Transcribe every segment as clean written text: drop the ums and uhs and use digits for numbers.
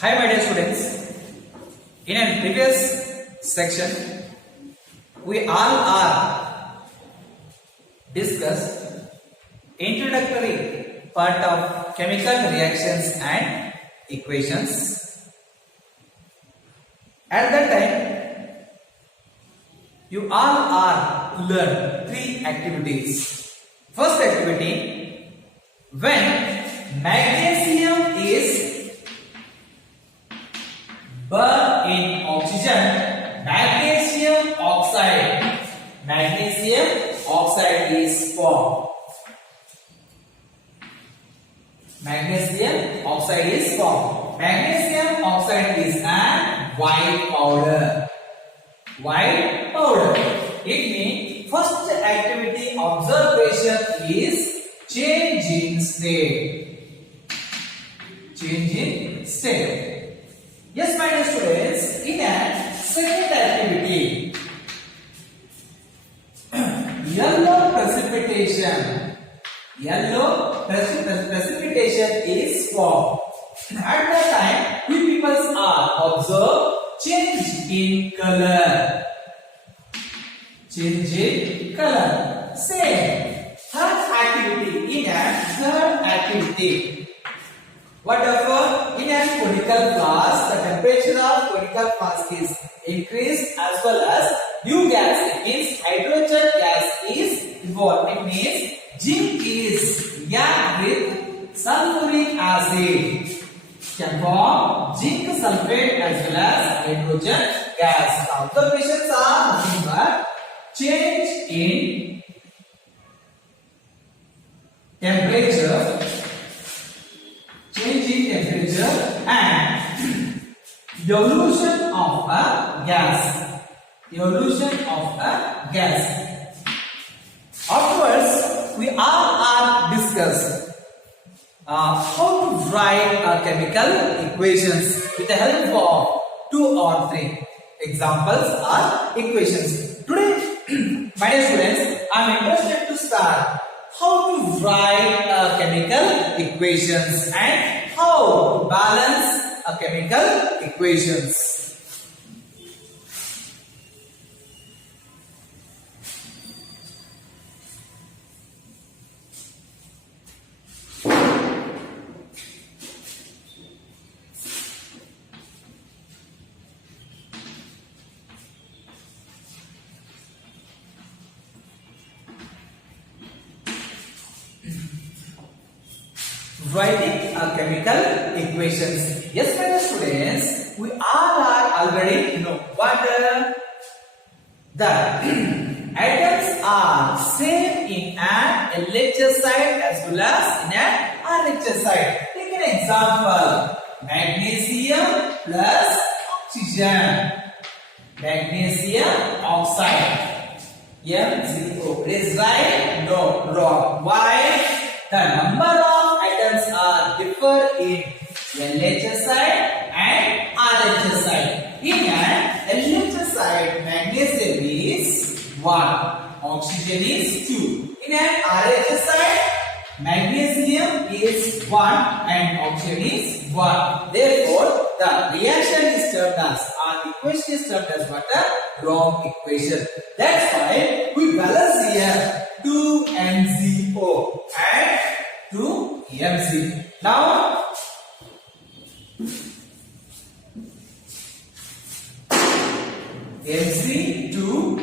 Hi my dear students, in a previous section we all are discussed introductory part of chemical reactions and equations. At that time you all are to learn three activities. First activity, when magnesium is burned in oxygen, magnesium oxide is formed. Magnesium oxide is formed. Magnesium oxide is a white powder. White powder. It means first activity observation is change in state. Change in state. Yes, my dear students, in a second activity, yellow precipitation is formed. At that time, we people are observe change in color. Change in color. Same. Third activity. Whatever in a conical flask, the temperature of conical flask is increased as well as new gas, it means hydrogen gas is involved. It means zinc is react with sulfuric acid can form zinc sulfate as well as hydrogen gas. The observations are nothing but change in temperature and evolution of a gas. Afterwards, we are discussed how to write chemical equations with the help of 2 or 3 examples or equations. Today, my dear students, I am interested to start how to write chemical equations and how to balance chemical equations. Writing chemical equations. Yes, my dear students, we all are already know what the atoms are same in an LHS side as well as in an RHS side. Take an example: magnesium plus oxygen. Magnesium oxide. MgO. Is right? No, wrong. Why? The number of atoms are differ in LHS side and RHS side. In an LHS side, magnesium is 1, oxygen is 2. In an RHS side, magnesium is 1 and oxygen is 1. Therefore, the reaction is termed as, or equation is termed as what? A wrong equation. That's why we balance here 2MgO and 2Mg. Now, Mg2,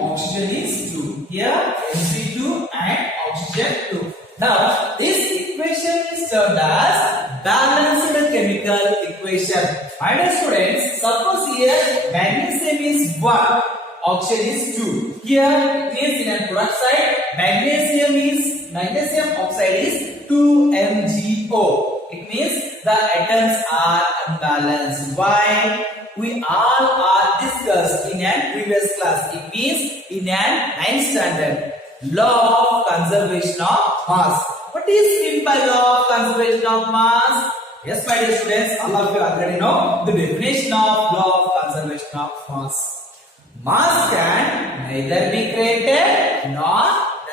oxygen is 2. Here, Mg2 and oxygen 2. Now, this equation is termed as balanced chemical equation. My dear students, suppose here magnesium is 1, oxygen is 2. Here, it means in a product side, magnesium oxide is 2MgO. It means the atoms are unbalanced. Why? We all are discussed in a previous class. It means in a 9th standard. Law of conservation of mass. What is meant by law of conservation of mass? Yes, my dear students, all of you already know the definition of law of conservation of mass. Mass can neither be created nor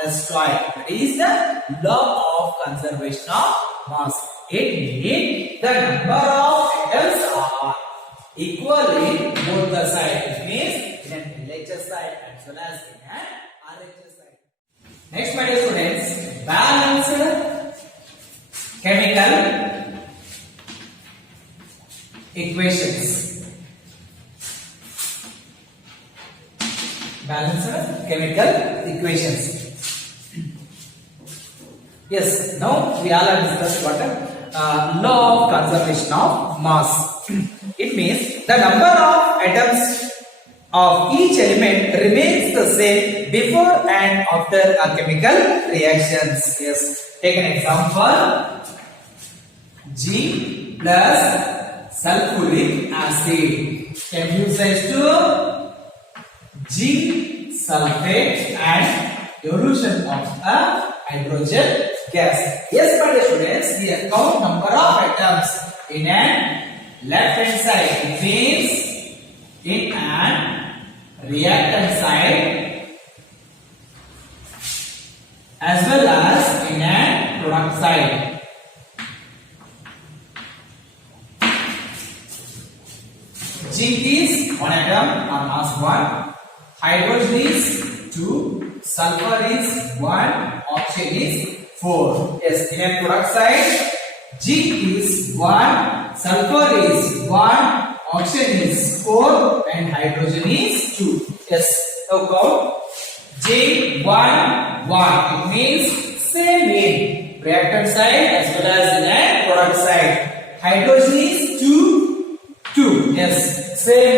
destroyed. That is the law of conservation of mass. It means the number of atoms are equal in both the sides. It means in an LHS side as well as in an RHS side. Next, my dear students, balanced chemical equations. Balanced chemical equations. Yes, now we all have discussed what law of conservation of mass. It means the number of atoms of each element remains the same before and after a chemical reactions. Yes, take an example. G plus sulfuric acid can be used as to G sulfate and evolution of a hydrogen gas. Yes, my dear students, we count number of atoms in an left hand side. It means in an reactant side as well as in an product side. Zinc is 1 atom or mass 1, hydrogen is 2, sulfur is 1, oxygen is 4. Yes, in a product side, zinc is 1, sulfur is 1, oxygen is 4 and hydrogen is 2. Yes, now count. J 1 1. It means same in reactant side as well as in a product side. Hydrogen is 2 2. Yes, same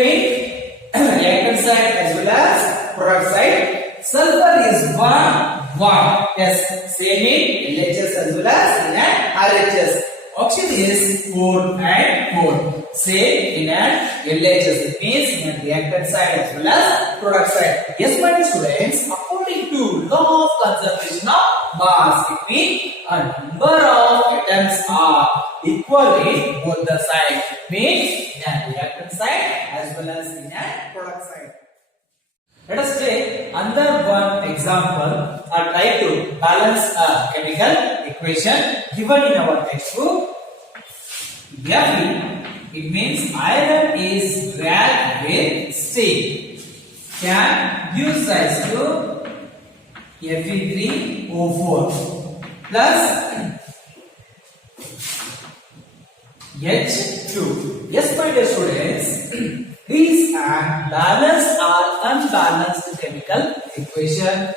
in reactant side as well as product side. Sulfur is 1 1. Yes, same in LHS as well as in an RHS. Oxygen is 4 and 4. Same in an LHS. It means in a reactant side as well as product side. Yes, my dear students, according to law of conservation of mass, it means a number of atoms are equal in both the sides. It means in a reactant side as well as in a product side. Let us take another one example or try to balance a chemical equation given in our textbook. Fe, it means iron is dragged with steam, can use as to Fe3O4 plus H2. Yes, my dear students, these are balanced or unbalanced chemical equation.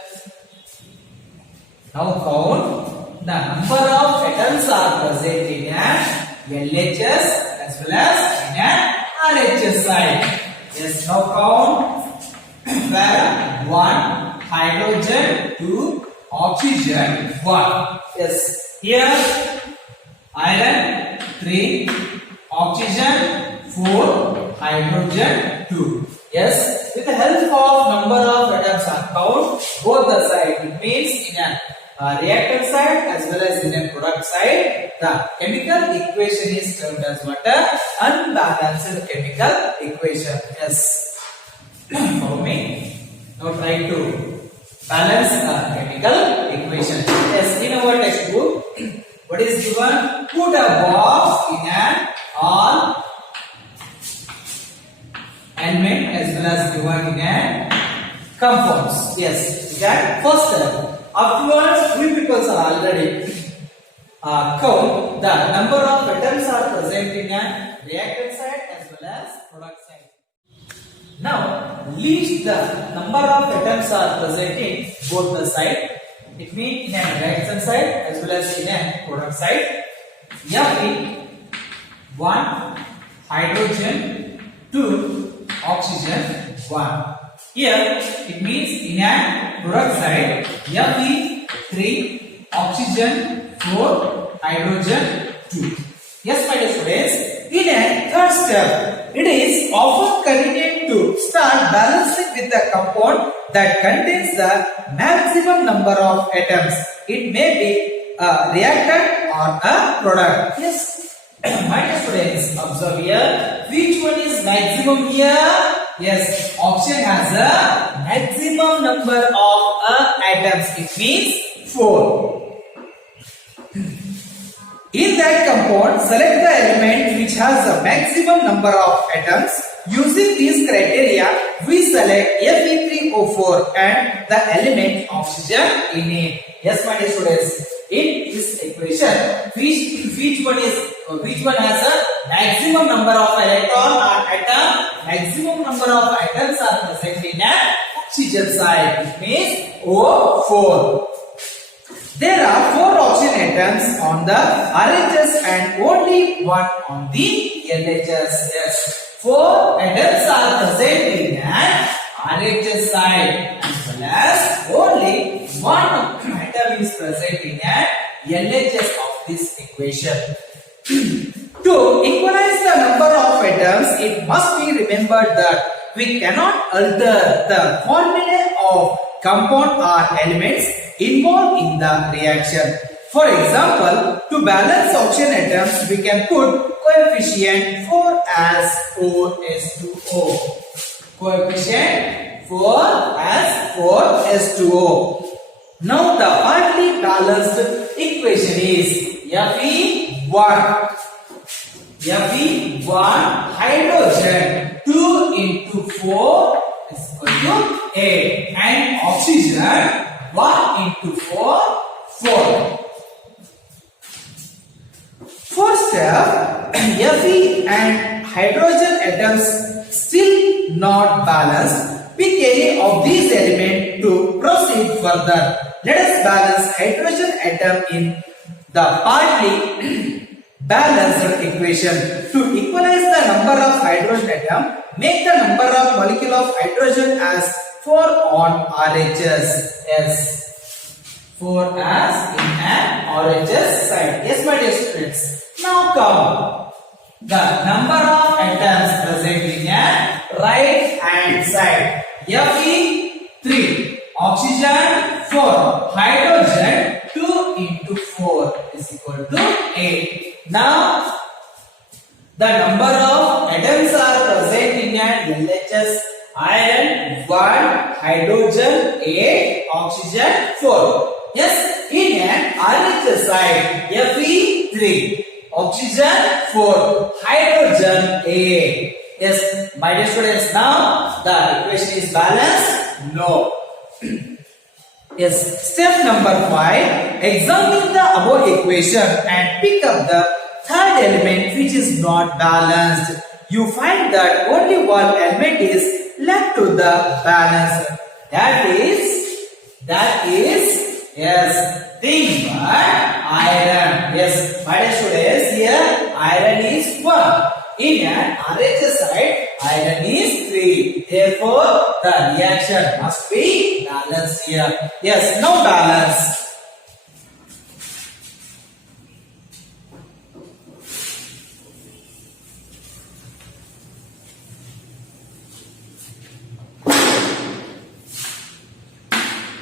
Now count the number of atoms are present in an LHS as well as in an RHS side. Yes, now count where 1 hydrogen, 2 oxygen, 1. Yes, here iron 3, oxygen 4, hydrogen 2. Yes, with the help of number of atoms are count both the side. It means in a reactant side as well as in a product side, the chemical equation is termed as what? Unbalanced chemical equation. Yes, follow me. Now try to balance a chemical equation. Yes, in our textbook, what is given? Put a box in an all element as well as given in a compounds. Yes, that first step. Afterwards, we people are already count the number of atoms are present in a reactant side as well as product side. Now, list the number of atoms are present in both the side. It means in a reaction side as well as in a product side. Fe 1, hydrogen 2, oxygen 1. Here it means in a product side Fe3, oxygen 4, hydrogen 2. Yes, my dear students, in a third step, it is often convenient to start balancing with a compound that contains the maximum number of atoms. It may be a reactant or a product. Yes, my dear students, observe here. Which one is maximum here? Yes, oxygen has a maximum number of atoms. It means 4. In that compound, select the element which has the maximum number of atoms. Using these criteria, we select Fe3O4 and the element oxygen in it. Yes, my dear students. In this equation, which one has a maximum number of electron or atom? Maximum number of atoms are present in an oxygen side. It means O4. There are 4 oxygen atoms on the RHS and only 1 on the LHS. Yes. 4 atoms are present in an RHS side as well as only 1 atom is present in an LHS of this equation. To equalize the number of atoms, it must be remembered that we cannot alter the formula of compound or elements involved in the reaction. For example, to balance oxygen atoms, we can put coefficient 4 as 4s2o. Coefficient 4 as 4s2o. Now the partly balanced equation is Fe1. Fe1 hydrogen 2 into 4 is equal to 8 and oxygen 1 into 4 4. First step, Fe and hydrogen atoms still not balanced. Pick any of these elements to proceed further. Let us balance hydrogen atom in the partly balanced equation. To equalize the number of hydrogen atom, make the number of molecule of hydrogen as 4 on RHS. Yes. 4 as in an RHS side. Yes, my dear students. Now come the number of atoms present in a right hand side. Fe3, oxygen 4, hydrogen 2 into 4 is equal to 8. Now the number of atoms are present in an LHS: iron 1, hydrogen 8, oxygen 4. Yes, in an RHS side, Fe3, oxygen 4, hydrogen 8. Yes, my dear students, now the equation is balanced? No. Yes, step number 5, examine the above equation and pick up the third element which is not balanced. You find that only one element is left to the balance. That is yes, thing but iron. Yes, my dear students, here iron is 1. In an RHS side, iron is 3. Therefore, the reaction must be balanced here. Yes, no balance.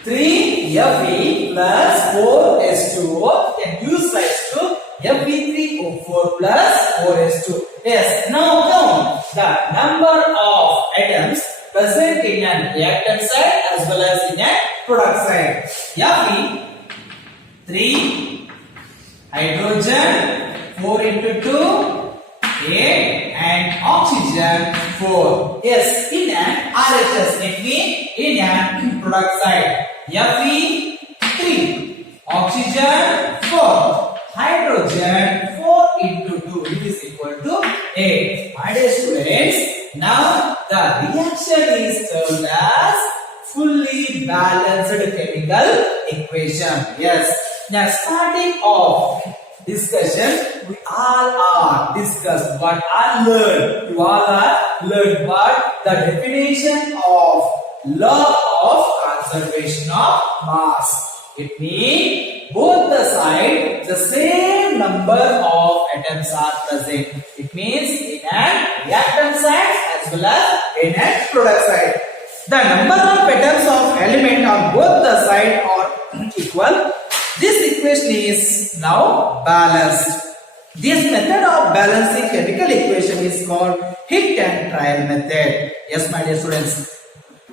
Fe plus 4s2o can use sides to Fe3O4 plus 4s2. Yes, now count the number of atoms present in an reactant side as well as in a product side. Fe3, hydrogen 4 into 2, 8 and oxygen 4. Yes, in an RHS, it means in an product side. Fe3, oxygen 4, hydrogen 4 into 2, it is equal to 8. My dear students, now the reaction is termed as fully balanced chemical equation. Yes. Now starting off discussion, we all are discussed what I learned. You all are learned what the definition of law of conservation of mass. It means both the sides the same number of atoms are present. It means in an reactant side as well as in a product side. The number of atoms of element on both the sides are equal. This equation is now balanced. This method of balancing chemical equation is called hit and trial method. Yes, my dear students.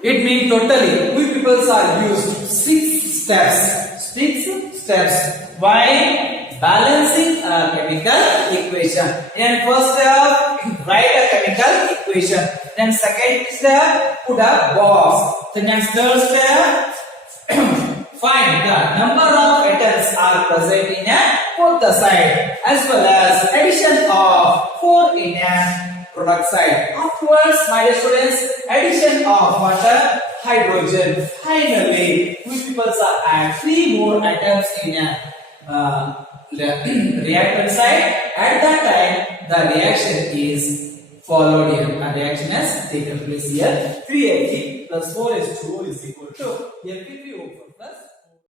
It means totally we people are used 6 steps. 6 steps. Why? balancing a chemical equation. And first step, write a chemical equation. Then second step, put a box. Then third step, find the number of atoms are present in both the side as well as addition of 4 in a product side. Afterwards, my dear students, addition of water, hydrogen. Finally, we people add 3 more atoms in a reactant side. At that time, the reaction is followed here. A reaction has taken place here. 3Fe plus 4H2O is equal to Fe3O4 plus